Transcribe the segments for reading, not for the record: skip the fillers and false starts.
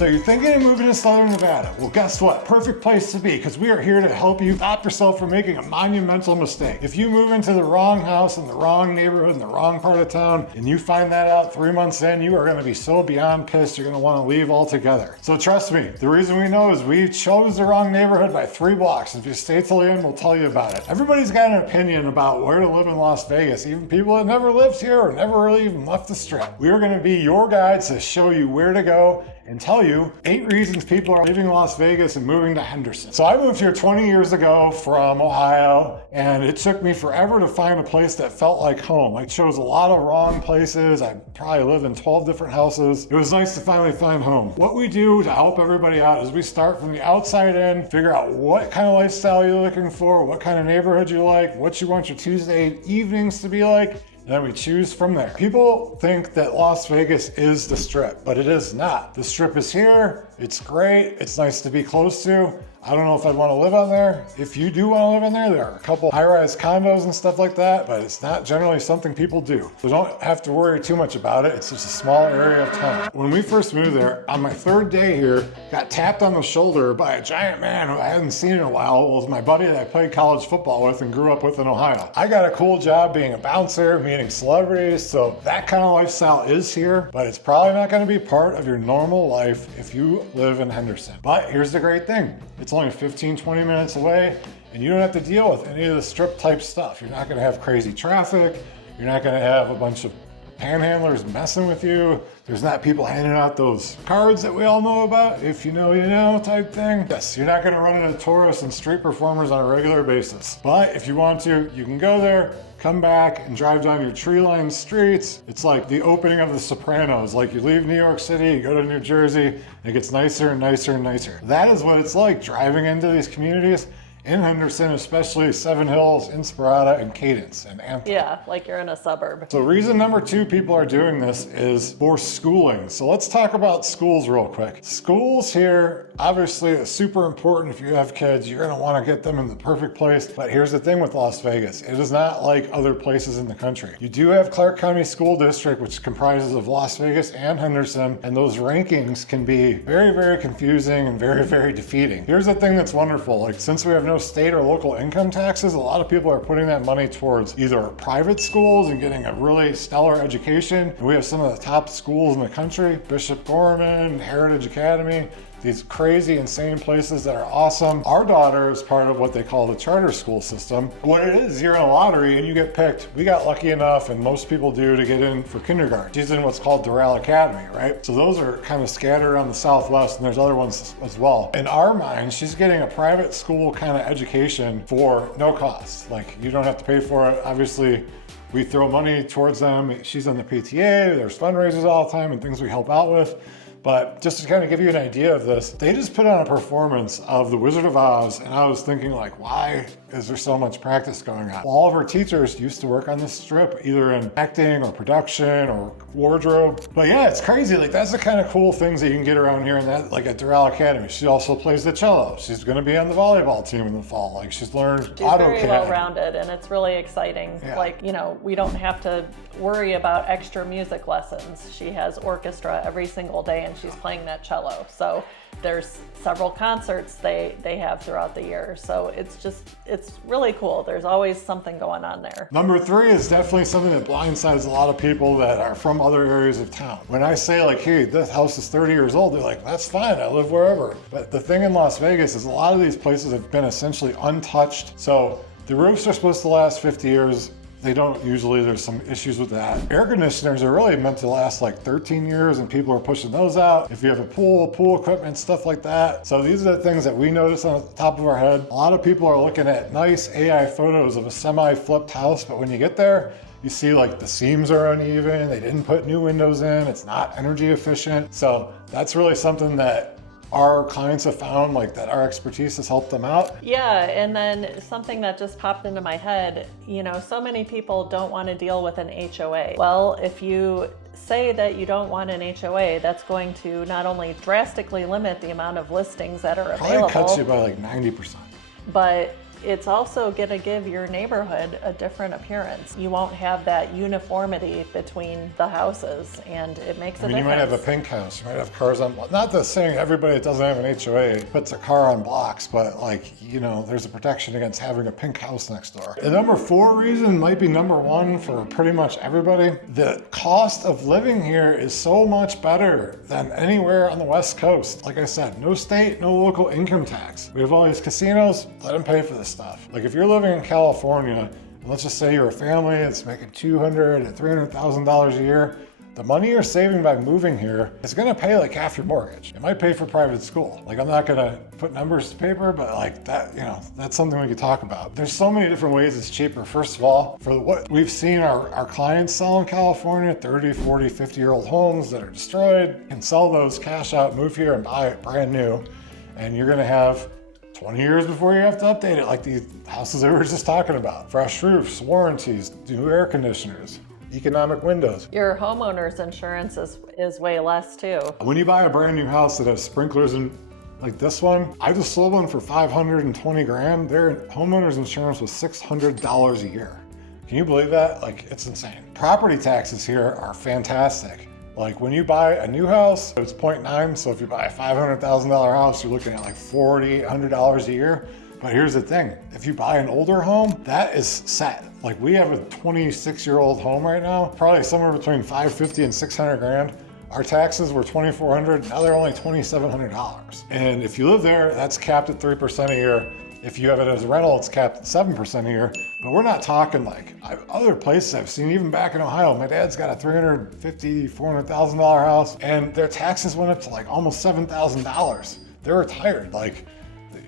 So you're thinking of moving to Southern Nevada? Well, guess what? Perfect place to be, because we are here to help you stop yourself from making a monumental mistake. If you move into the wrong house in the wrong neighborhood in the wrong part of town, and you find that out 3 months in, you are going to be so beyond pissed you're going to want to leave altogether. So trust me, the reason we know is we chose the wrong neighborhood by 3 blocks. If you stay till the end, we'll tell you about it. Everybody's got an opinion about where to live in Las Vegas, even people that never lived here or never really even left the Strip. We are going to be your guides to show you where to go and tell you 8 reasons people are leaving Las Vegas and moving to Henderson. So I moved here 20 years ago from Ohio, and it took me forever to find a place that felt like home. I chose a lot of wrong places. I probably lived in 12 different houses. It was nice to finally find home. What we do to help everybody out is we start from the outside in, figure out what kind of lifestyle you're looking for, what kind of neighborhood you like, what you want your Tuesday evenings to be like, and then we choose from there. People think that Las Vegas is the Strip, but it is not. The Strip is here, it's great, it's nice to be close to. I don't know if I'd want to live on there. If you do want to live on there are a couple high-rise condos and stuff like that, but it's not generally something people do. So don't have to worry too much about it. It's just a small area of town. When we first moved there, on my 3rd day here, got tapped on the shoulder by a giant man who I hadn't seen in a while. It was my buddy that I played college football with and grew up with in Ohio. I got a cool job being a bouncer, meeting celebrities, so that kind of lifestyle is here, but it's probably not going to be part of your normal life if you live in Henderson. But here's the great thing. It's only 15-20 minutes away, and you don't have to deal with any of the Strip type stuff. You're not going to have crazy traffic. You're not going to have a bunch of panhandlers messing with you. There's not people handing out those cards that we all know about, if you know, you know type thing. Yes, you're not going to run into tourists and street performers on a regular basis. But if you want to, you can go there, come back and drive down your tree-lined streets. It's like the opening of The Sopranos. Like you leave New York City, you go to New Jersey, and it gets nicer and nicer and nicer. That is what it's like driving into these communities in Henderson, especially Seven Hills, Inspirata, and Cadence, and Anthem. Yeah, like you're in a suburb. So reason number 2 people are doing this is for schooling. So let's talk about schools real quick. Schools here, obviously, is super important. If you have kids, you're gonna wanna get them in the perfect place. But here's the thing with Las Vegas. It is not like other places in the country. You do have Clark County School District, which comprises of Las Vegas and Henderson, and those rankings can be very, very confusing and very, very defeating. Here's the thing that's wonderful. Like, since we have no state or local income taxes, a lot of people are putting that money towards either private schools and getting a really stellar education. And we have some of the top schools in the country, Bishop Gorman, Heritage Academy, these crazy, insane places that are awesome. Our daughter is part of what they call the charter school system. What it is, you're in a lottery and you get picked. We got lucky enough, and most people do, to get in for kindergarten. She's in what's called Doral Academy, right? So those are kind of scattered around the Southwest, and there's other ones as well. In our mind, she's getting a private school kind of education for no cost. Like, you don't have to pay for it. Obviously, we throw money towards them. She's on the PTA, there's fundraisers all the time and things we help out with. But just to kind of give you an idea of this, they just put on a performance of The Wizard of Oz, and I was thinking, like, why is there so much practice going on? All of our teachers used to work on the Strip, either in acting or production or wardrobe. But yeah, it's crazy. Like, that's the kind of cool things that you can get around here, and that, like at Doral Academy. She also plays the cello. She's going to be on the volleyball team in the fall. Like, she's learned AutoCAD. Very well-rounded, and it's really exciting. Yeah. Like, you know, we don't have to worry about extra music lessons. She has orchestra every single day, and she's playing that cello. So there's several concerts they have throughout the year. So it's really cool. There's always something going on there. Number 3 is definitely something that blindsides a lot of people that are from other areas of town. When I say, like, hey, this house is 30 years old, they're like, that's fine, I live wherever. But the thing in Las Vegas is a lot of these places have been essentially untouched. So the roofs are supposed to last 50 years. They don't usually, there's some issues with that. Air conditioners are really meant to last like 13 years, and people are pushing those out. If you have a pool equipment, stuff like that. So these are the things that we notice on the top of our head. A lot of people are looking at nice AI photos of a semi-flipped house, but when you get there, you see like the seams are uneven, they didn't put new windows in, it's not energy efficient. So that's really something that our clients have found, like, that our expertise has helped them out. Yeah, and then something that just popped into my head, you know, so many people don't want to deal with an HOA. Well, if you say that you don't want an HOA, that's going to not only drastically limit the amount of listings that are available. Probably cuts you by like 90%. But it's also going to give your neighborhood a different appearance. You won't have that uniformity between the houses, and it makes a difference. You might have a pink house, you might have cars on blocks. Not the saying everybody that doesn't have an HOA puts a car on blocks, but like, you know, there's a protection against having a pink house next door. The number 4 reason might be number 1 for pretty much everybody. The cost of living here is so much better than anywhere on the West Coast. Like I said, no state, no local income tax. We have all these casinos, let them pay for this stuff. Like if you're living in California, and let's just say you're a family that's making $200,000 to $300,000 a year, the money you're saving by moving here is gonna pay like half your mortgage. It might pay for private school. Like I'm not gonna put numbers to paper, but like that, you know, that's something we could talk about. There's so many different ways it's cheaper. First of all, for what we've seen our clients sell in California, 30, 40, 50-year-old homes that are destroyed, can sell those, cash out, move here and buy it brand new. And you're gonna have 20 years before you have to update it, like these houses that we were just talking about. Fresh roofs, warranties, new air conditioners, economic windows. Your homeowner's insurance is way less too. When you buy a brand new house that has sprinklers and like this one, I just sold one for $520,000. Their homeowner's insurance was $600 a year. Can you believe that? Like, it's insane. Property taxes here are fantastic. Like when you buy a new house, it's 0.9. So if you buy a $500,000 house, you're looking at like $400 a year. But here's the thing, if you buy an older home, that is set. Like we have a 26-year-old home right now, probably somewhere between $550,000 and $600,000. Our taxes were $2,400, now they're only $2,700. And if you live there, that's capped at 3% a year. If you have it as a rental, it's capped at 7% a year. But we're not talking like other places I've seen, even back in Ohio. My dad's got a $350,000, $400,000 house, and their taxes went up to like almost $7,000. They're retired, like,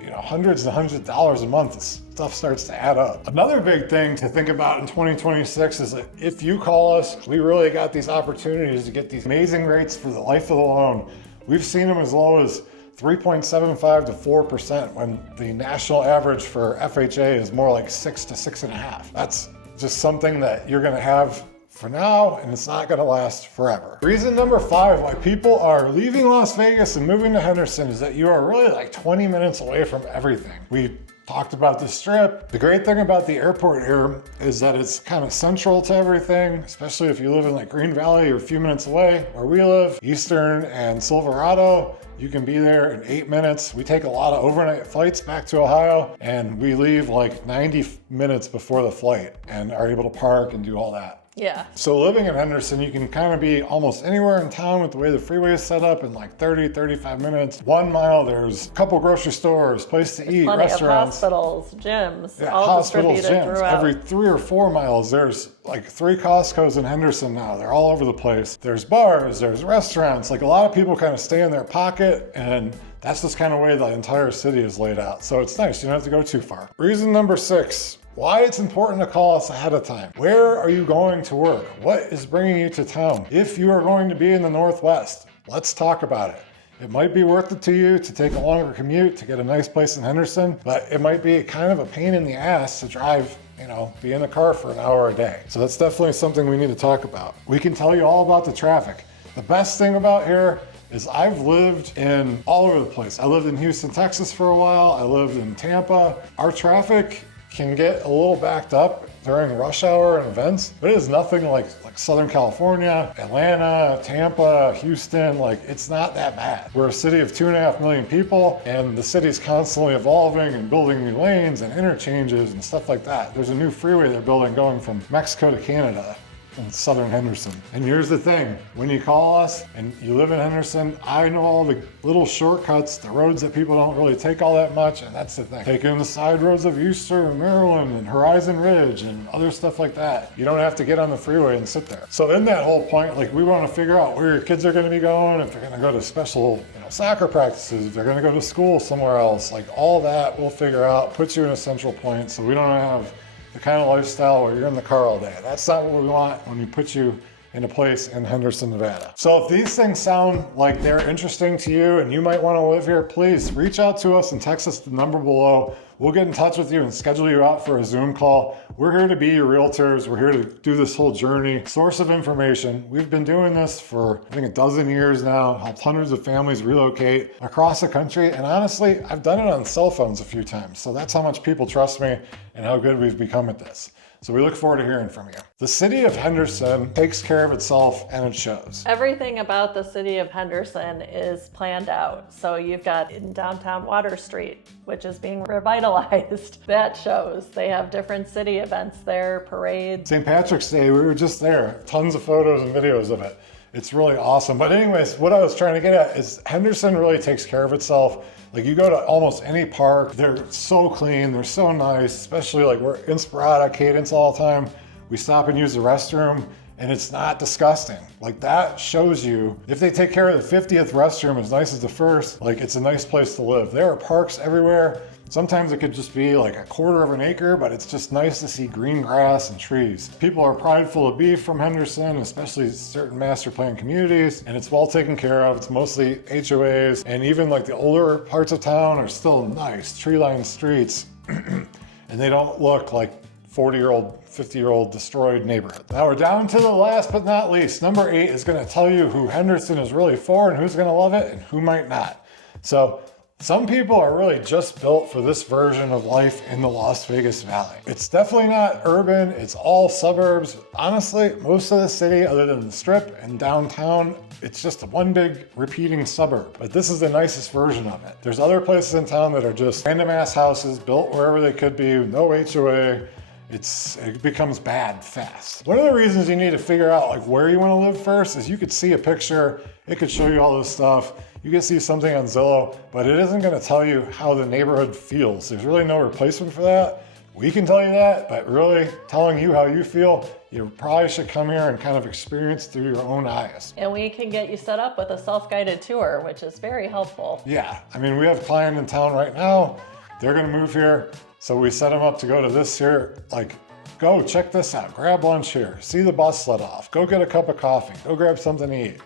you know, hundreds and hundreds of dollars a month. This stuff starts to add up. Another big thing to think about in 2026 is that if you call us, we really got these opportunities to get these amazing rates for the life of the loan. We've seen them as low as 3.75 to 4% when the national average for FHA is more like 6 to 6.5. That's just something that you're gonna have for now, and it's not gonna last forever. Reason number 5 why people are leaving Las Vegas and moving to Henderson is that you are really like 20 minutes away from everything. We talked about the Strip. The great thing about the airport here is that it's kind of central to everything, especially if you live in like Green Valley or a few minutes away where we live, Eastern and Silverado. You can be there in 8 minutes. We take a lot of overnight flights back to Ohio, and we leave like 90 minutes before the flight and are able to park and do all that. Yeah. So living in Henderson, you can kind of be almost anywhere in town with the way the freeway is set up in like 30, 35 minutes. 1 mile, there's a couple grocery stores, place to eat, plenty restaurants. of hospitals, gyms, Yeah, all hospitals, distributed gyms. throughout. Every 3 or 4 miles, there's like 3 Costco's in Henderson now. They're all over the place. There's bars, there's restaurants. Like a lot of people kind of stay in their pocket, and that's just kind of way the entire city is laid out. So it's nice, you don't have to go too far. Reason number 6. Why it's important to call us ahead of time. Where are you going to work? What is bringing you to town? If you are going to be in the Northwest, let's talk about it. It might be worth it to you to take a longer commute to get a nice place in Henderson, but it might be kind of a pain in the ass to drive, you know, be in the car for an hour a day. So that's definitely something we need to talk about. We can tell you all about the traffic. The best thing about here is I've lived in all over the place. I lived in Houston, Texas for a while. I lived in Tampa. Our traffic can get a little backed up during rush hour and events, but it is nothing like Southern California, Atlanta, Tampa, Houston. Like, it's not that bad. We're a city of 2.5 million people, and the city is constantly evolving and building new lanes and interchanges and stuff like that. There's a new freeway they're building going from Mexico to Canada in southern Henderson. And here's the thing, when you call us and you live in Henderson, I know all the little shortcuts, the roads that people don't really take all that much, and that's the thing. Taking the side roads of Easter and Maryland and Horizon Ridge and other stuff like that. You don't have to get on the freeway and sit there. So in that whole point, like, we want to figure out where your kids are going to be going, if they're going to go to special, soccer practices, if they're going to go to school somewhere else, like all that we'll figure out, put you in a central point so we don't have the kind of lifestyle where you're in the car all day. That's not what we want when we put you in a place in Henderson, Nevada. So if these things sound like they're interesting to you and you might want to live here, please reach out to us and text us the number below. we'll get in touch with you and schedule you out for a Zoom call. We're here to be your realtors. We're here to do this whole journey. Source of information. We've been doing this for, I think, 12 years now, helped hundreds of families relocate across the country. And honestly, I've done it on cell phones a few times. So that's how much people trust me and how good we've become at this. So we look forward to hearing from you. The city of Henderson takes care of itself, and it shows. Everything about the city of Henderson is planned out. So you've got in downtown Water Street, which is being revitalized. That shows. They have different city events there, parades. St. Patrick's Day, we were just there. Tons of photos and videos of it. It's really awesome. But anyways, what I was trying to get at is Henderson really takes care of itself. Like, you go to almost any park, they're so clean, they're so nice, especially like we're Inspirata, Cadence all the time. We stop and use the restroom and it's not disgusting. Like, that shows you if they take care of the 50th restroom as nice as the first, like, it's a nice place to live. There are parks everywhere. Sometimes it could just be like a quarter of an acre, but it's just nice to see green grass and trees. People are prideful to be from Henderson, especially certain master plan communities, and it's well taken care of. It's mostly HOAs, and even like the older parts of town are still nice, tree-lined streets, and they don't look like 40-year-old, 50-year-old destroyed neighborhood. Now we're down to the last but not least. Number 8 is gonna tell you who Henderson is really for and who's gonna love it and who might not. So, some people are really just built for this version of life in the Las Vegas Valley. It's definitely not urban, it's all suburbs. Honestly, most of the city, other than the Strip and downtown, it's just one big repeating suburb. But this is the nicest version of it. There's other places in town that are just random ass houses built wherever they could be, no HOA. It becomes bad fast. One of the reasons you need to figure out like where you want to live first is you could see a picture, it could show you all this stuff. You can see something on Zillow, but it isn't going to tell you how the neighborhood feels. There's really no replacement for that. We can tell you that, but really telling you how you feel, you probably should come here and kind of experience through your own eyes. And we can get you set up with a self-guided tour, which is very helpful. Yeah, I mean, we have a client in town right now. They're going to move here. So we set them up to go to this here, like, go check this out, grab lunch here, see the bus let off, go get a cup of coffee, go grab something to eat.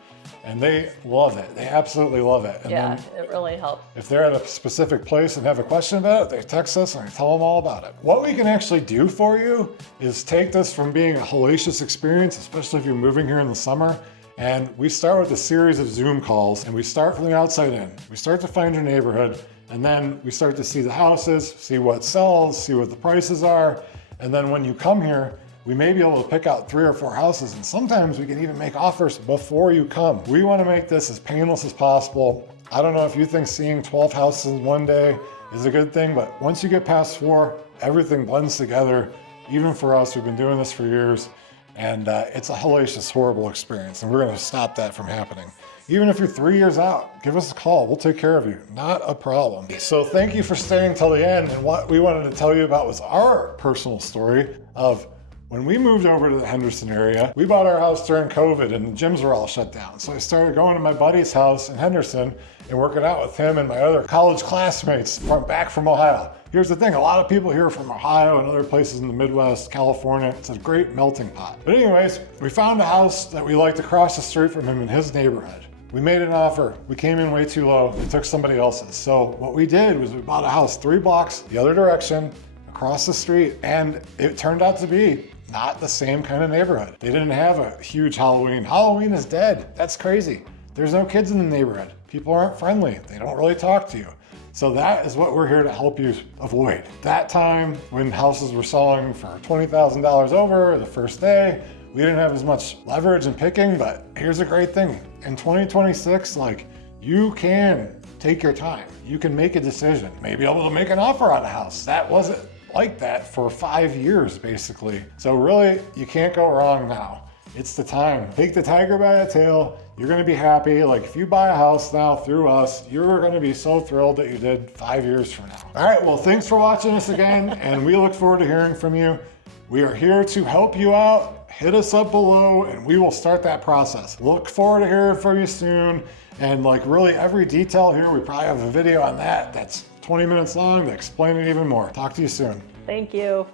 And they love it. They absolutely love it. And yeah, it really helps. If they're at a specific place and have a question about it, they text us and I tell them all about it. What we can actually do for you is take this from being a hellacious experience, especially if you're moving here in the summer. And we start with a series of Zoom calls and we start from the outside in. We start to find your neighborhood and then we start to see the houses, see what sells, see what the prices are. And then when you come here, we may be able to pick out 3 or 4 houses, and sometimes we can even make offers before you come. We want to make this as painless as possible. I don't know if you think seeing 12 houses in one day is a good thing, but once you get past 4, everything blends together. Even for us, we've been doing this for years, and it's a hellacious, horrible experience, and we're going to stop that from happening. Even if you're 3 years out, give us a call. We'll take care of you. Not a problem. So thank you for staying till the end, and what we wanted to tell you about was our personal story of when we moved over to the Henderson area. We bought our house during COVID and the gyms were all shut down. So I started going to my buddy's house in Henderson and working out with him and my other college classmates back from Ohio. Here's the thing, a lot of people here from Ohio and other places in the Midwest, California. It's a great melting pot. But anyways, we found a house that we liked across the street from him in his neighborhood. We made an offer. We came in way too low. We took somebody else's. So what we did was we bought a house 3 blocks the other direction, across the street, and it turned out to be not the same kind of neighborhood. They didn't have a huge Halloween. Halloween is dead. That's crazy. There's no kids in the neighborhood. People aren't friendly. They don't really talk to you. So that is what we're here to help you avoid. That time when houses were selling for $20,000 over the first day, we didn't have as much leverage and picking, but here's a great thing. In 2026, like, you can take your time. You can make a decision, maybe able to make an offer on a house. That wasn't like that for 5 years, basically. So really, you can't go wrong now. It's the time. Take the tiger by the tail. You're gonna be happy. Like, if you buy a house now through us, you're gonna be so thrilled that you did 5 years from now. All right, well, thanks for watching us again, and we look forward to hearing from you. We are here to help you out. Hit us up below, and we will start that process. Look forward to hearing from you soon. And like, really every detail here, we probably have a video on that that's 20 minutes long to explain it even more. Talk to you soon. Thank you.